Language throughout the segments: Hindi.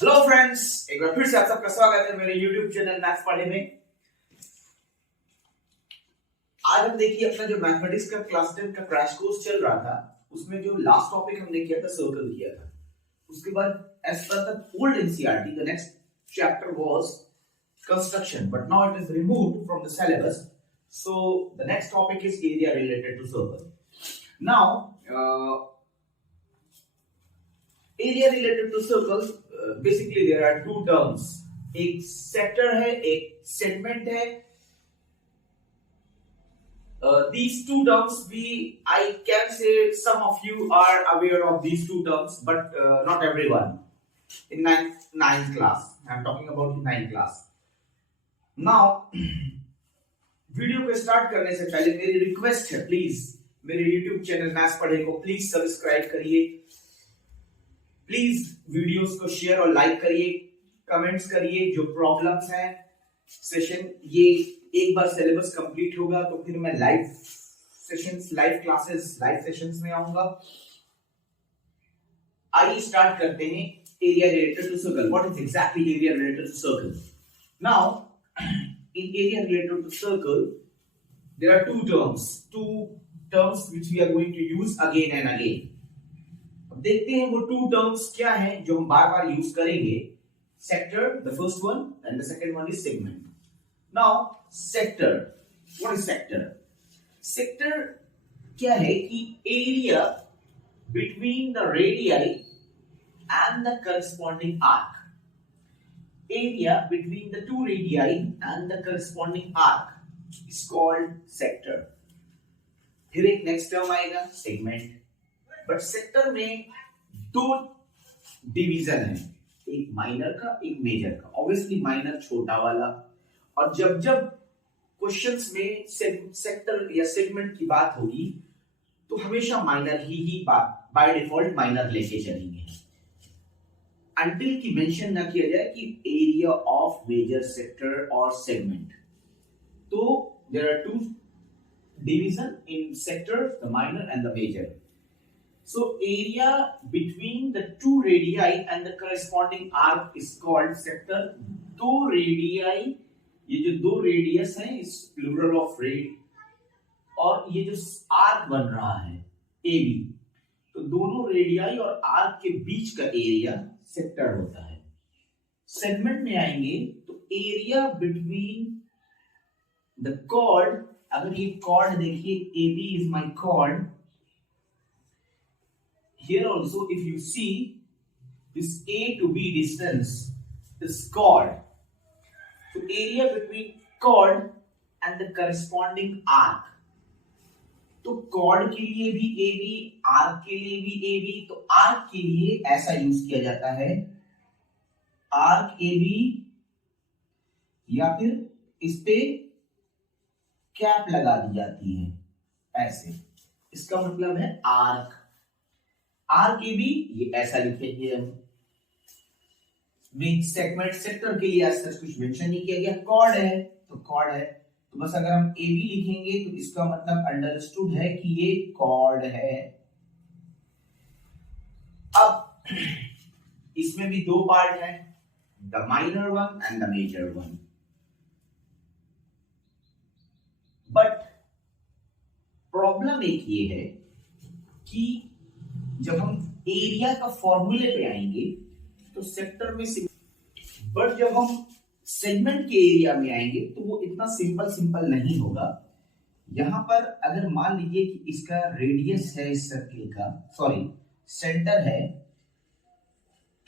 हेलो फ्रेंड्स, एक बार फिर से आप सबका स्वागत है मेरे YouTube चैनल मैथ्स पढ़े में। आज हम देखिए अपना जो मैथमेटिक्स का क्लास 10 का क्रैश कोर्स चल रहा था, उसमें जो लास्ट टॉपिक हमने किया था सर्कल किया था। उसके बाद as per the old NCERT the next chapter was construction, but now it is removed from the syllabus, so the next topic is area related to circle. Now area related to circles, basically there are two terms, एक सेक्टर है, एक सेगमेंट है। These two terms, I can say some of you are aware of these two terms, but not everyone. In ninth class, I'm talking about in ninth class. Now, video को स्टार्ट करने से पहले मेरी रिक्वेस्ट है, प्लीज मेरे YouTube चैनल मैथ्स पढ़े को प्लीज सब्सक्राइब करिए, प्लीज वीडियोस को शेयर और लाइक करिए, कमेंट्स करिए। जो प्रॉब्लम्स हैं सेशन, ये एक बार सिलेबस कंप्लीट होगा तो फिर मैं live sessions, live classes, live sessions में आऊंगा। आइए स्टार्ट करते हैं area related to circle. What is exactly area related to circle? Now in area related to circle there are two terms which we are going to use again and again. अब देखते हैं वो टू टर्म्स क्या हैं जो हम बार बार यूज करेंगे। Sector, the first one, and the second one is segment. Now sector, what is sector? Sector क्या है कि area between the radii and the corresponding arc. Area between the two radii and the corresponding arc is called sector. फिर एक नेक्स्ट टर्म आएगा सेगमेंट, बट सेक्टर में दो डिवीजन है, एक माइनर का, एक मेजर का। ऑब्वियसली माइनर छोटा वाला, और जब जब क्वेश्चंस में सेक्टर या सेगमेंट की बात होगी तो हमेशा माइनर ही बाय डिफॉल्ट माइनर लेके चलेंगे, until की मेंशन ना किया जाए कि एरिया ऑफ मेजर सेक्टर और सेगमेंट। तो there are two division in sector, the minor and the major. So area between the two radii and the corresponding arc is called sector. दो रेडियाई, ये जो दो रेडियस हैं, इस प्लूरल ऑफ रेड, और ये जो आर्क बन रहा है एबी, तो दोनों रेडियाई और आर्क के बीच का एरिया सेक्टर होता है। सेगमेंट में आएंगे तो एरिया बिटवीन द कॉर्ड, अगर ये कॉर्ड देखिए, AB is my chord, here also if you see this A to B distance is chord, तो area between chord and the corresponding arc. तो कॉर्ड के लिए भी AB, आर्क के लिए भी AB। तो आर्क के लिए ऐसा यूज किया जाता है, आर्क AB, या फिर इस पे कैप लगा दी जाती है ऐसे, इसका मतलब है आर्क। आर्क AB, ये ऐसा लिखेंगे हम। सेगमेंट, सेक्टर के लिए ऐसा कुछ मेंशन नहीं किया गया। कॉर्ड है तो कॉर्ड है, तो बस अगर हम AB लिखेंगे तो इसका मतलब अंडरस्टूड है कि ये कॉर्ड है। अब इसमें भी दो पार्ट है, the minor one and the major one. But problem एक ये है कि जब हम एरिया का फॉर्मूले पे आएंगे तो सेक्टर में, बट जब हम सेगमेंट के एरिया में आएंगे तो वो इतना सिंपल नहीं होगा। यहां पर अगर मान लीजिए कि इसका रेडियस है इस सर्किल का, सॉरी सेंटर है,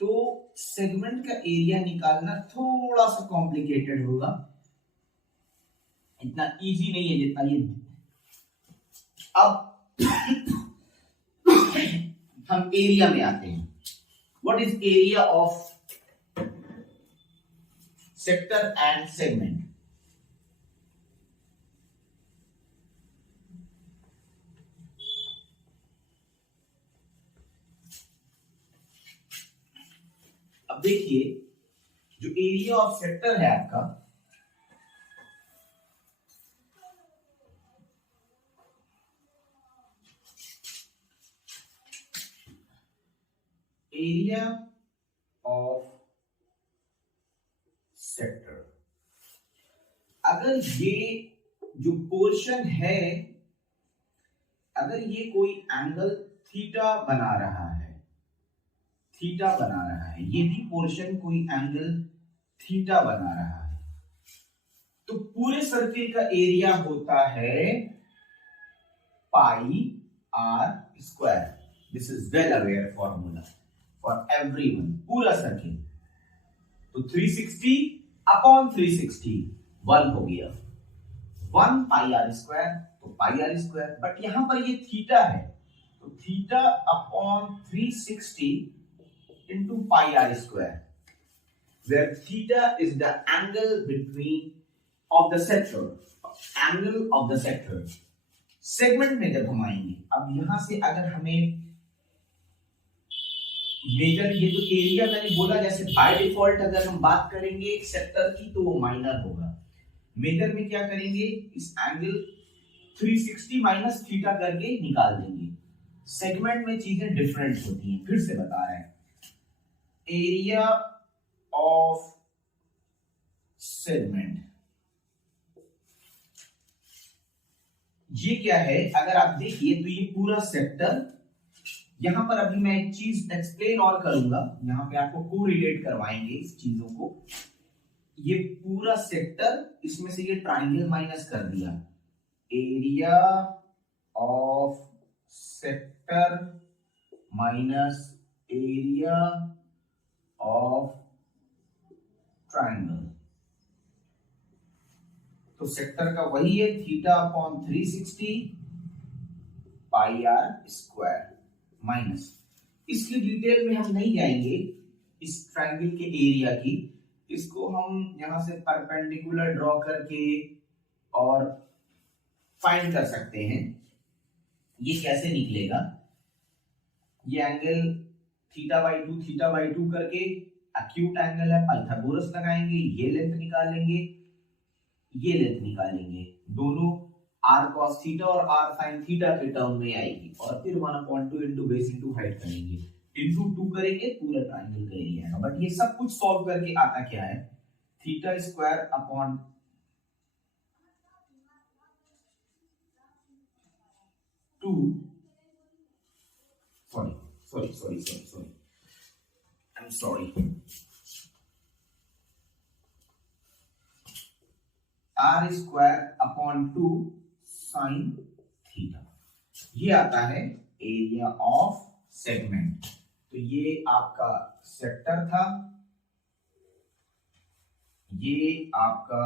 तो सेगमेंट का एरिया निकालना थोड़ा सा कॉम्प्लिकेटेड होगा, इतना इजी नहीं है जितना ये। अब हम एरिया में आते हैं। What is area of sector and segment? अब देखिए, जो एरिया ऑफ सेक्टर है आपका, एरिया of अगर ये जो पोर्शन है, अगर ये कोई एंगल थीटा बना रहा है, ये भी पोर्शन कोई एंगल थीटा बना रहा है, तो पूरे सर्किल का एरिया होता है pi are square. This is well aware formula for everyone. पूरा सर्किल तो 360 अपॉन 360 1 हो गया, 1 पाई आर स्क्वायर, तो पाई आर स्क्वायर. बट यहां पर ये थीटा है, तो theta upon 360 into pi r square, where theta is the angle between of the sector, angle of the sector. Segment में जब हम आएंगे, अब यहां से अगर हमें मेजर, ये तो एरिया मैंने बोला जैसे बाय डिफॉल्ट अगर हम बात करेंगे सेक्टर की तो वो माइनर होगा. मेजर में क्या करेंगे, इस एंगल 360 माइनस थीटा करके निकाल देंगे. सेगमेंट में चीजें डिफरेंट होती हैं. फिर से बता रहे हैं, एरिया ऑफ सेगमेंट ये क्या है, अगर आप देखिए तो ये पूरा सेक्टर, यहां पर अभी मैं एक चीज एक्सप्लेन और करूंगा, यहां पे आपको कोरिलेट करवाएंगे इस चीजों को. ये पूरा सेक्टर, इसमें से ये ट्राइंगल माइनस कर दिया, area of sector minus area of triangle. तो सेक्टर का वही है theta upon 360 pi are square minus. इसकी डिटेल में हम नहीं जाएंगे इस ट्राइंगल के एरिया की, इसको हम यहां से परपेंडिकुलर ड्रॉ करके और फाइंड कर सकते हैं. ये कैसे निकलेगा, ये एंगल थीटा बाई टू करके एक्यूट एंगल है, पाइथागोरस लगाएंगे, ये लेंथ निकालेंगे, ये लेंथ निकालेंगे, दोनों r cos थीटा और r sin थीटा के टर्म में आएगी, और फिर 1/2 इंटू बेस इंटू हाइट करेंगे, इंटू 2 करेंगे, पूरा ट्राइंगल का एरिया है. बट ये सब कुछ सॉल्व करके आता क्या है, theta square upon 2, sorry, I'm sorry, r square upon 2 sine theta. ये आता है एरिया ऑफ सेगमेंट. तो ये आपका सेक्टर था, ये आपका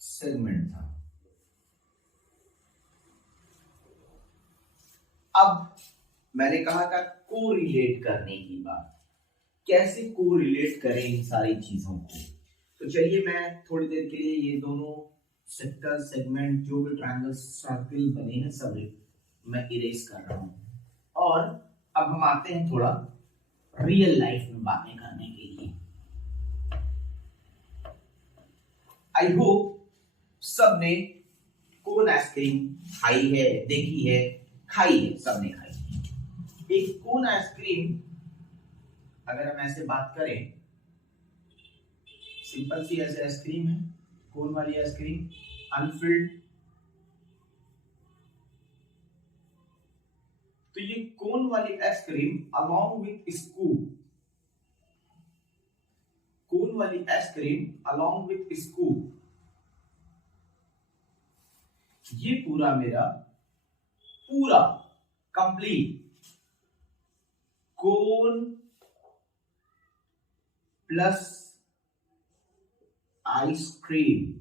सेगमेंट था. अब मैंने कहा था कोरिलेट करने की बात, कैसे कोरिलेट करें इन सारी चीजों को. तो चलिए मैं थोड़ी देर के लिए ये दोनों सेक्टर सेगमेंट जो भी ट्रायंगल सर्किल बने हैं सब मैं इरेज कर रहा हूं, और अब हम आते हैं थोड़ा रियल लाइफ में बातें करने के लिए. आई होप सबने कोन आइसक्रीम खाई है, देखी है, खाई है, सबने खाई है. एक कोन आइसक्रीम अगर हम ऐसे बात करें, सिंपल सी ऐसे आइसक्रीम है, कोन वाली आइसक्रीम अनफिल्ड. तो ये कोन वाली आइसक्रीम अलोंग विथ स्कूप, कोन वाली आइसक्रीम अलोंग विथ स्कूप, ये पूरा मेरा पूरा कंप्लीट कोन प्लस आइसक्रीम,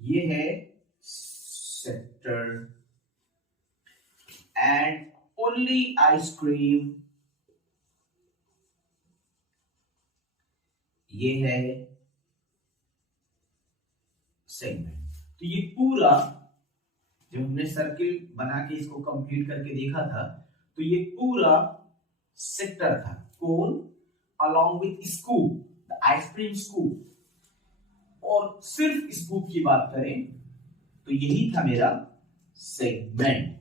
ये है सेक्टर, एंड ओनली आइसक्रीम, ये है सेगमेंट. तो ये पूरा जब हमने सर्किल बना के इसको कंप्लीट करके देखा था, तो ये पूरा सेक्टर था, कोन along with scoop, the ice cream scoop. और सिर्फ स्कूप की बात करें तो यही था मेरा सेगमेंट.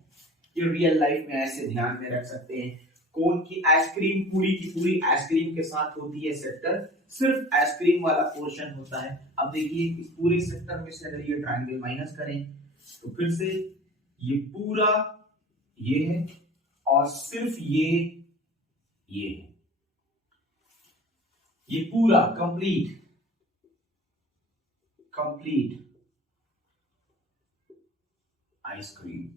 ये रियल लाइफ में ऐसे ध्यान में रख सकते हैं. कोन की आइसक्रीम पूरी की पूरी आइसक्रीम के साथ होती है सेक्टर, सिर्फ आइसक्रीम वाला पोर्शन होता है। अब देखिए इस पूरे सेक्टर में से अगर ये ट्रायंगल माइनस करें तो फिर से ये पूरा ये है और सिर्फ ये है, ये पूरा complete ice cream.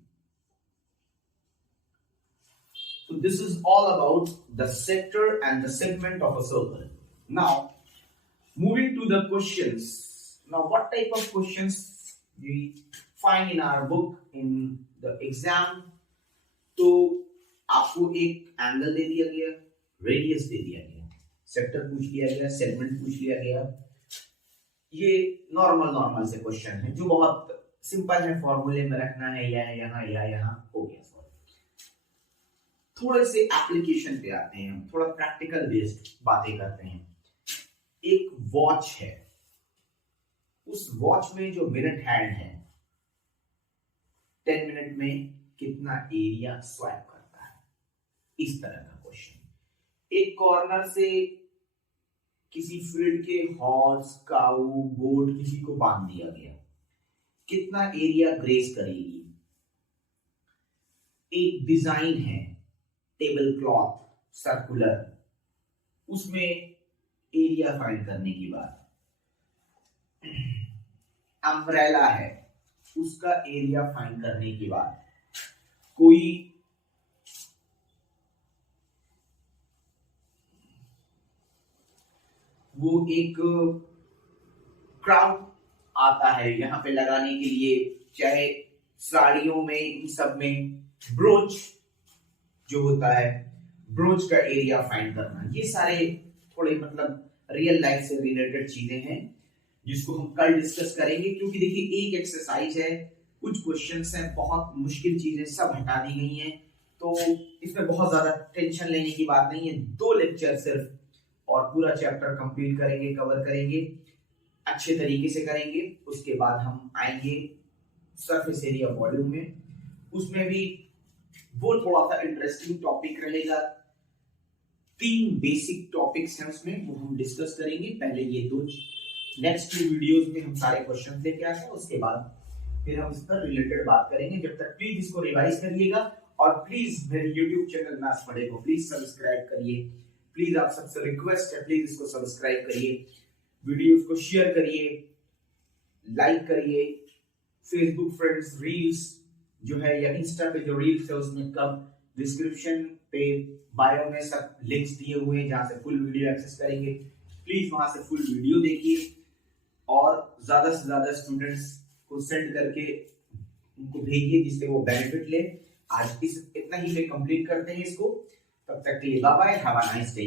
So this is all about the sector and the segment of a circle. Now, moving to the questions. Now, what type of questions we find in our book in the exam? तो आपको एक एंगल दे दिया गया, रेडियस दे दिया गया, सेक्टर पूछ लिया गया, सेगमेंट पूछ लिया गया। ये नॉर्मल से क्वेश्चन है जो बहुत सिंपल है, फॉर्मूले में रखना है या यहाँ हो गया। थोड़े से एप्लीकेशन पे आते हैं, हम थोड़ा प्रैक्टिकल बेस्ड बातें करते हैं। एक वॉच है, उस वॉच में जो मिनट हैंड है 10 मिनट में कितना एरिया स्वैप करता है, इस तरह का क्वेश्चन। एक कॉर्नर से किसी फील्ड के हॉर्स, काऊ, गोट किसी को बांध दिया गया, कितना एरिया ग्रेस करेगी। एक डिजाइन है टेबल क्लॉथ सर्कुलर, उसमें एरिया फाइंड करने की बात। अम्ब्रेला है, उसका एरिया फाइंड करने की बात। कोई वो एक क्राउन आता है यहाँ पे लगाने के लिए, चाहे साड़ियों में, इन सब में ब्रोच जो होता है, ब्रोच का एरिया फाइंड करना। ये सारे थोड़े मतलब रियल लाइफ से रिलेटेड चीजें हैं जिसको हम कल डिस्कस करेंगे, क्योंकि देखिए एक एक्सरसाइज है, कुछ क्वेश्चंस हैं, बहुत मुश्किल चीजें सब हटा दी गई हैं, तो इसमें बहुत ज्यादा टेंशन लेने की बात नहीं है। 2 लेक्चर सिर्फ और पूरा चैप्टर कंप्लीट करेंगे, कवर करेंगे, अच्छे तरीके से करेंगे। उसके बाद हम आएंगे सरफेस एरिया वॉल्यूम में, उसमें भी वो थोड़ा सा इंटरेस्टिंग टॉपिक रहेगा। 3 बेसिक टॉपिक्स हैं उसमें, वो हम डिस्कस करेंगे। पहले ये 2 नेक्स्ट 2 वीडियोस में हम सारे क्वेश्चन लेके आते हैं, उसके बाद फिर हम इस पर रिलेटेड बात करेंगे। जब तक प्लीज इसको रिवाइज करिएगा और प्लीज मेरे YouTube चैनल मैथ्स पढ़े को प्लीज सब्सक्राइब करिए। प्लीज आप सबसे रिक्वेस्ट है, प्लीज इसको सब्सक्राइब करिए, वीडियोस को शेयर करिए, लाइक करिए। फेसबुक फ्रेंड्स रील्स जो है या इंस्टा पे जो रील्स है उसमें कब डिस्क्रिप्शन पे बायो में सब लिंक्स दिए हुए हैं जहां से फुल वीडियो एक्सेस करेंगे। प्लीज वहां से फुल वीडियो देखिए और ज्यादा से ज्यादा स्टूडेंट्स को सेंड करके उनको भेजिए जिससे वो बेनिफिट ले। आज इतना ही पे कंप्लीट करते हैं इसको, तब तक के लिए bye bye, have a nice day.